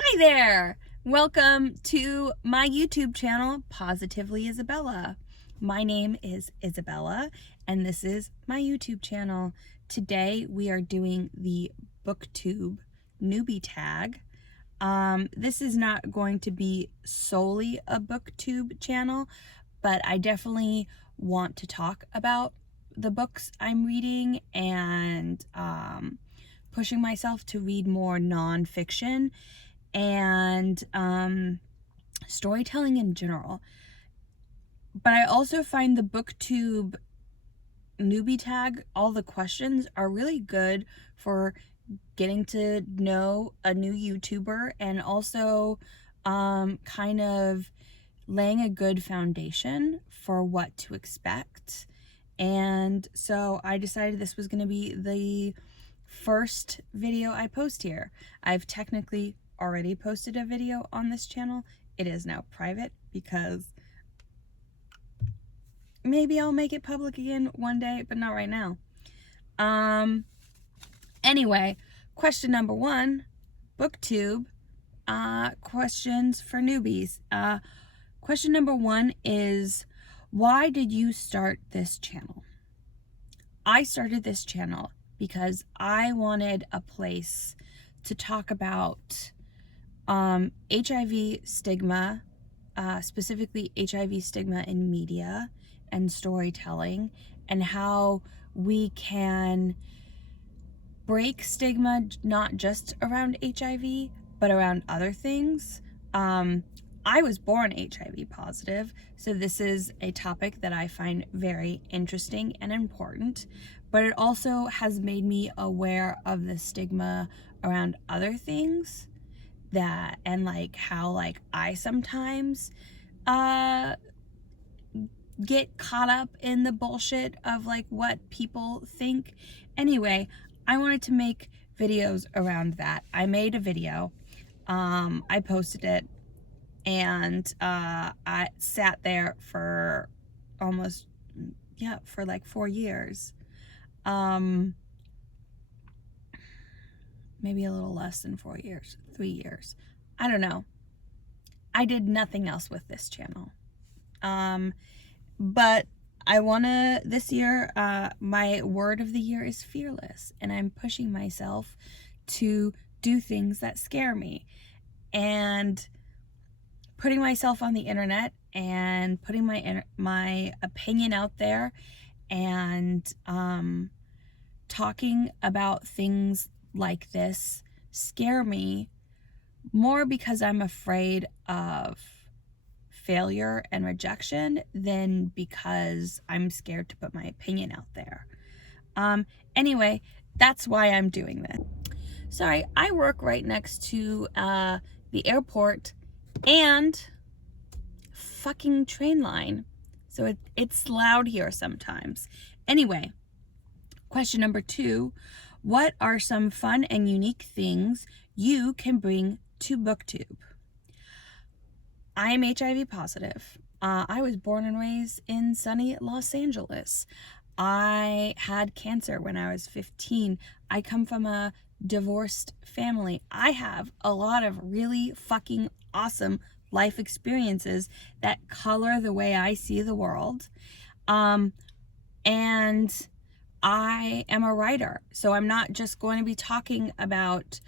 Hi there! Welcome to my YouTube channel, Positively Isabella. My name is Isabella, and this is my YouTube channel. Today we are doing the Booktube Newbie Tag. This is not going to be solely a Booktube channel, but I definitely want to talk about the books I'm reading and pushing myself to read more nonfiction and storytelling in general. But I also find the Booktube Newbie Tag, all the questions are really good for getting to know a new YouTuber and also kind of laying a good foundation for what to expect. And so I decided this was going to be the first video I post here. I've technically already posted a video on this channel. It is now private because maybe I'll make it public again one day, but not right now. Anyway, question number one, Booktube, questions for newbies. Question number one is, why did you start this channel? I started this channel because I wanted a place to talk about HIV stigma, specifically HIV stigma in media and storytelling, and how we can break stigma not just around HIV, but around other things. I was born HIV positive, so this is a topic that I find very interesting and important, but it also has made me aware of the stigma around other things and like how like I sometimes get caught up in the bullshit of like what people think. Anyway, I wanted to make videos around that. I made a video, I posted it, and I sat there for for like 4 years. Maybe a little less than 4 years, 3 years. I don't know. I did nothing else with this channel. But I wanna, this year, my word of the year is fearless, and I'm pushing myself to do things that scare me. And putting myself on the internet and putting my opinion out there and talking about things like this scare me more because I'm afraid of failure and rejection than because I'm scared to put my opinion out there. Anyway, that's why I'm doing this. Sorry, I work right next to the airport and fucking train line, so it's loud here sometimes. Anyway, question number two, what are some fun and unique things you can bring to Booktube? I am HIV positive. I was born and raised in sunny Los Angeles. I had cancer when I was 15. I come from a divorced family. I have a lot of really fucking awesome life experiences that color the way I see the world. And I am a writer, so I'm not just going to be talking about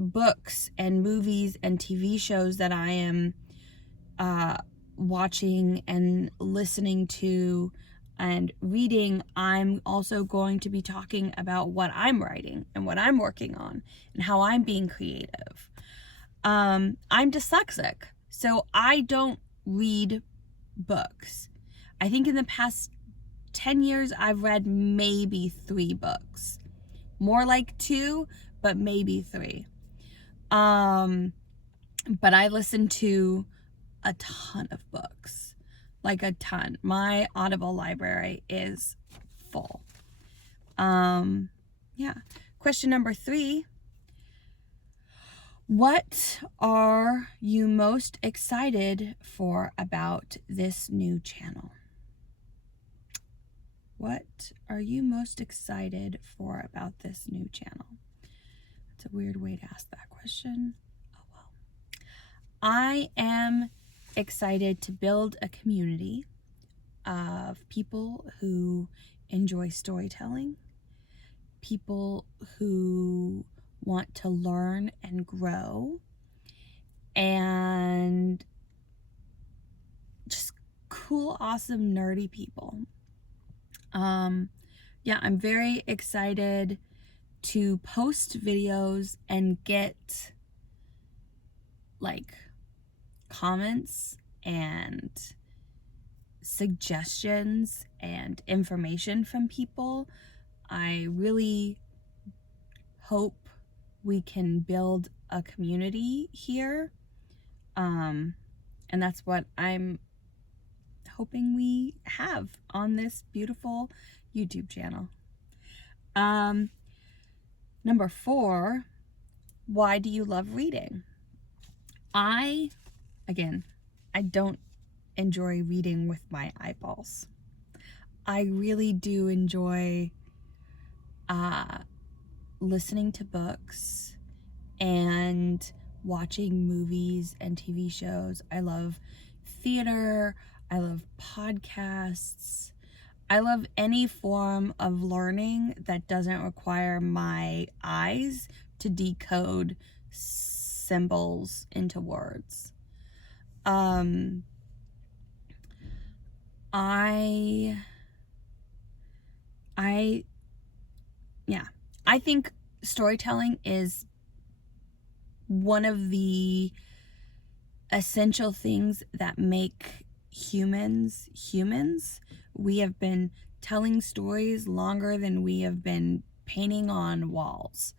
books and movies and TV shows that I am watching and listening to and reading. I'm also going to be talking about what I'm writing and what I'm working on and how I'm being creative. I'm dyslexic, so I don't read books. I think in the past 10 years, I've read maybe 3 books. More like 2, but maybe 3. But I listen to a ton of books. Like a ton. My Audible library is full. Yeah. Question number 3. What are you most excited for about this new channel? What are you most excited for about this new channel? It's a weird way to ask that question. Oh well. I am excited to build a community of people who enjoy storytelling, people who want to learn and grow, and just cool, awesome, nerdy people. Yeah, I'm very excited to post videos and get like comments and suggestions and information from people. I really hope we can build a community here. And that's what I'm hoping we have on this beautiful YouTube channel. Number 4, why do you love reading? I don't enjoy reading with my eyeballs. I really do enjoy listening to books and watching movies and TV shows. I love theater. I love podcasts. I love any form of learning that doesn't require my eyes to decode symbols into words. I think storytelling is one of the essential things that make humans humans. We have been telling stories longer than we have been painting on walls.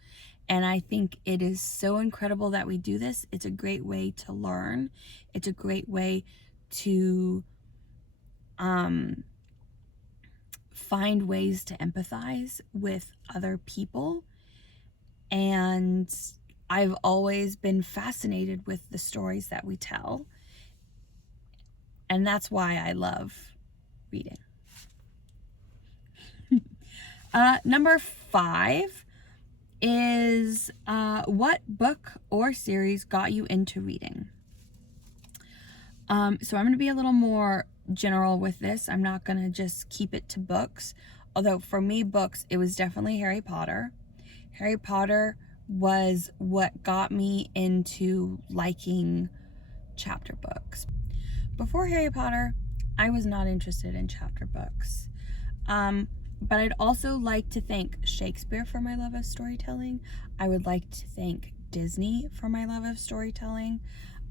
And I think it is so incredible that we do this. It's a great way to learn. It's a great way to find ways to empathize with other people. And I've always been fascinated with the stories that we tell. And that's why I love reading. Number 5 is what book or series got you into reading? So I'm going to be a little more general with this. I'm not going to just keep it to books. Although for me, books, it was definitely Harry Potter. Harry Potter was what got me into liking chapter books. Before Harry Potter, I was not interested in chapter books. But I'd also like to thank Shakespeare for my love of storytelling. I would like to thank Disney for my love of storytelling,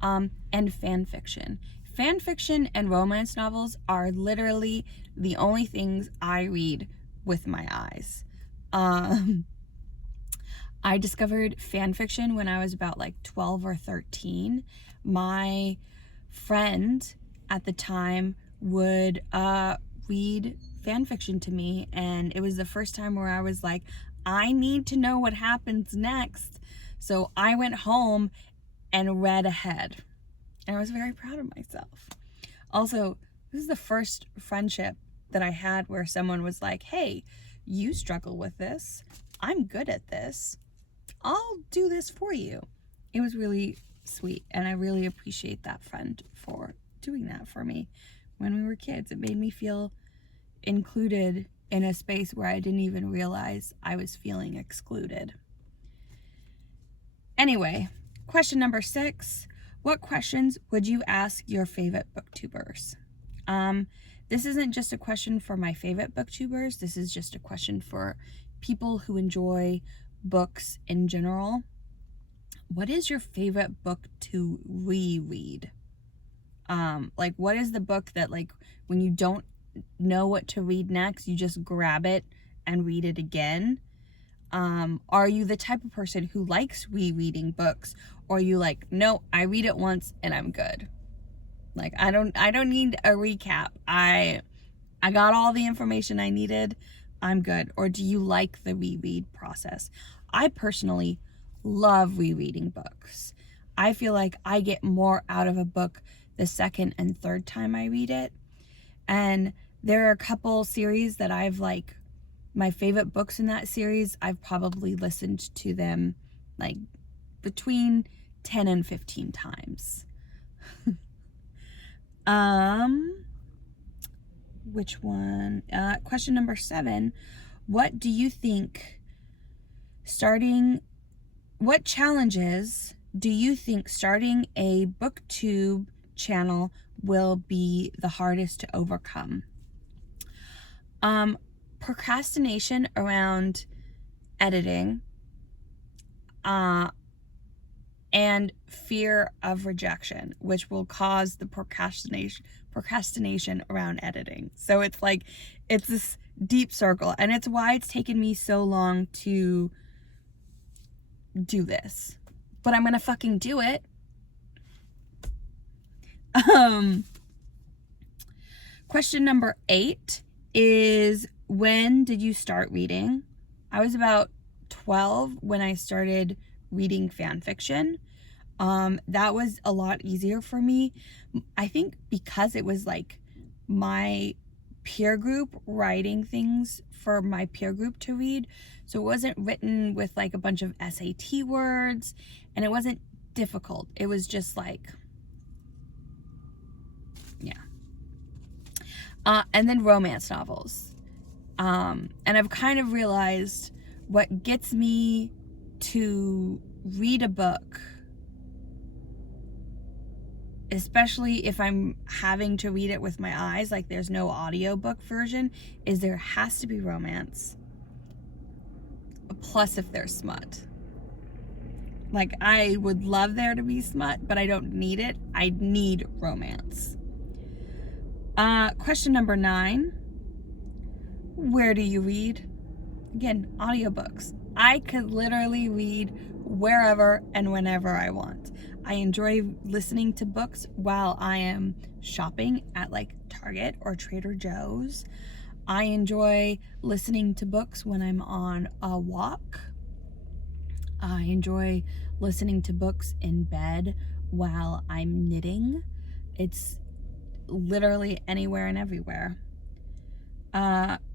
and fan fiction. Fan fiction and romance novels are literally the only things I read with my eyes. I discovered fan fiction when I was about like 12 or 13. My friend at the time would read fan fiction to me, and it was the first time where I was like, I need to know what happens next. So I went home and read ahead, and I was very proud of myself. Also, this is the first friendship that I had where someone was like, hey, you struggle with this. I'm good at this. I'll do this for you. It was really sweet, and I really appreciate that friend for doing that for me when we were kids. It made me feel included in a space where I didn't even realize I was feeling excluded. Anyway, question number 6. What questions would you ask your favorite booktubers? This isn't just a question for my favorite booktubers. This is just a question for people who enjoy books in general. What is your favorite book to reread? Like, what is the book that, like, when you don't know what to read next, you just grab it and read it again? Are you the type of person who likes rereading books, or are you like, no, I read it once and I'm good? Like, I don't need a recap. I got all the information I needed. I'm good. Or do you like the reread process? I personally love rereading books. I feel like I get more out of a book the second and third time I read it. And there are a couple series that I've like, my favorite books in that series, I've probably listened to them like between 10 and 15 times. Which one? Question number 7. What challenges do you think starting a Booktube channel will be the hardest to overcome? Procrastination around editing, and fear of rejection, which will cause the procrastination around editing. So it's like, it's this deep circle, and it's why it's taken me so long to do this. But I'm gonna fucking do it. Question number 8 is, when did you start reading? I was about 12 when I started reading fan fiction. That was a lot easier for me. I think because it was like my peer group writing things for my peer group to read. So it wasn't written with like a bunch of SAT words, and it wasn't difficult. It was just like, yeah. And then romance novels. And I've kind of realized what gets me to read a book, especially if I'm having to read it with my eyes, like there's no audiobook version, is there has to be romance. Plus if there's smut. Like, I would love there to be smut, but I don't need it. I need romance. Question number 9. Where do you read? Again, audiobooks. I could literally read wherever and whenever I want. I enjoy listening to books while I am shopping at like Target or Trader Joe's. I enjoy listening to books when I'm on a walk. I enjoy listening to books in bed while I'm knitting. It's literally anywhere and everywhere.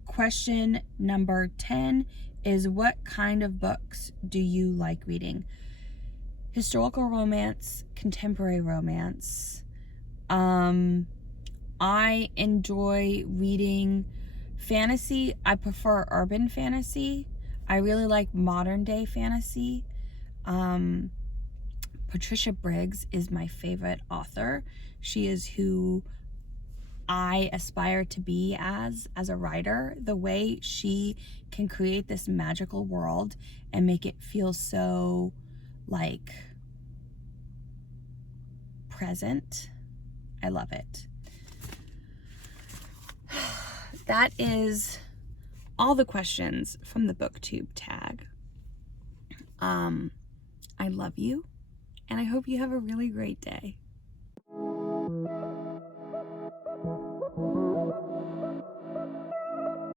Question number 10 is, what kind of books do you like reading? Historical romance, contemporary romance. I enjoy reading fantasy. I prefer urban fantasy. I really like modern day fantasy. Patricia Briggs is my favorite author. She is who I aspire to be as a writer. The way she can create this magical world and make it feel so like present. I love it. That is all the questions from the Booktube tag. I love you, and I hope you have a really great day.